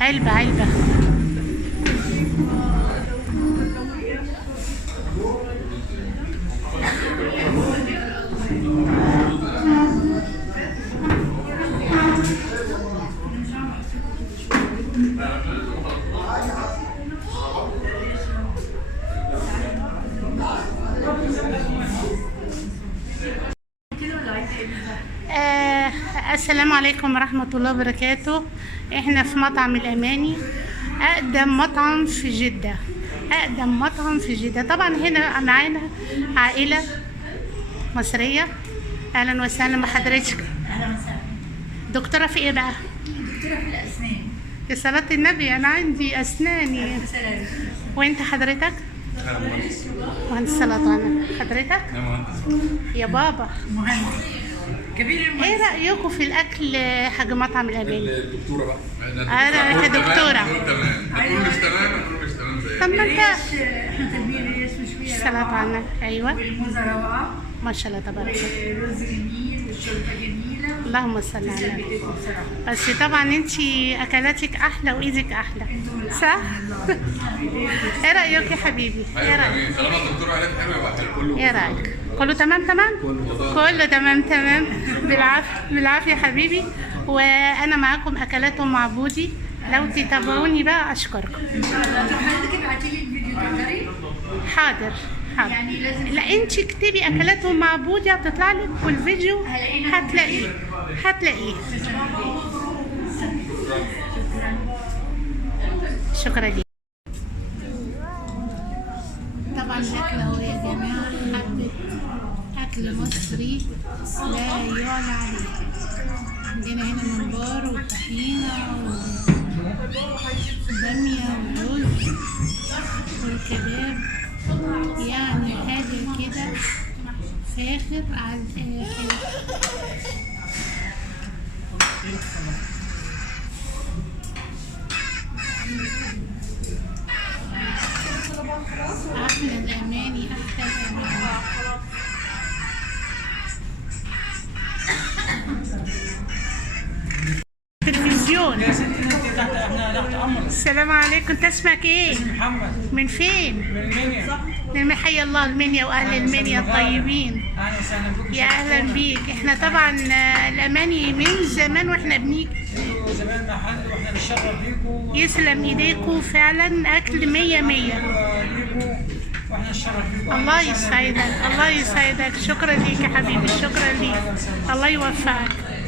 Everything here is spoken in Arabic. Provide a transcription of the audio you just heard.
علبة علبة. السلام عليكم ورحمة الله وبركاته. احنا في مطعم الأماني، أقدم مطعم في جدة، أقدم مطعم في جدة. طبعا هنا معانا عائلة مصرية. أهلا وسهلا بحضرتك. أهلا وسهلا. دكتورة في إيه بقى؟ دكتورة في الأسنان. يا صلاة النبي، أنا عندي أسناني. وأنت حضرتك؟ أنا مهندس. مهندس سلطانة. حضرتك؟ أنا مهندس. يا بابا مهندس كبير المهندس. إيه رأيكم في الأكل حاج مطعم الأماني؟ الدكتورة بقى. أنا كدكتورة. تمام. نقول مش تمام، نقول مش تمام زي. طب ما أنت احنا طالبين ريش مشوية الصلاة على النبي. أيوه والموزة روعة ما شاء الله تبارك الله. والرز جميل والشوربة جميلة. اللهم صل على تسلم النبي. ايديكم بصراحة. بس طبعا انتي اكلاتك احلى وايدك احلى، صح؟ ايه رايك يا حبيبي؟ ايه رايك؟ طالما الدكتورة قالت حلو يبقى حلو كله. ايه رايك؟ كله تمام تمام؟ كله تمام تمام. بالعافيه بالعافيه حبيبي. وانا معاكم اكلات ام عبودي، لو تتابعوني بقى اشكركم. ان شاء الله. طب حضرتك ابعتي لي الفيديو تقدري؟ حاضر حاضر. يعني لازم. لا انتي اكتبي اكلات ام عبودي هتطلع لك، والفيديو هتلاقيه هتلاقيه. شكرا لك. طبعا الاكل اهو يا جماعه، حبه اكل مصري لا يعلى عليه. عندنا هنا ممبار وطحينه وباميه ورز والكباب، يعني حاجه كده فاخر على الاخر. احلى الاماني، احلى الاماني. تلفزيون. يا ستي انت احنا تحت امرك. السلام عليكم. انت اسمك ايه؟ محمد من فين؟ من المنيا. من حي الله المنيا واهل المنيا الطيبين. اهلا وسهلا بكم. يا اهلا بيك. احنا طبعا الاماني من زمان واحنا بنيجي. انتوا زمان محل واحنا بنشرف بيكم. يسلم ايديكم، فعلا اكل مية مية. ليكم واحنا نشرف بيكم. الله يسعدك الله يسعدك. شكرا ليك يا حبيبي، شكرا ليك. الله يوفقك.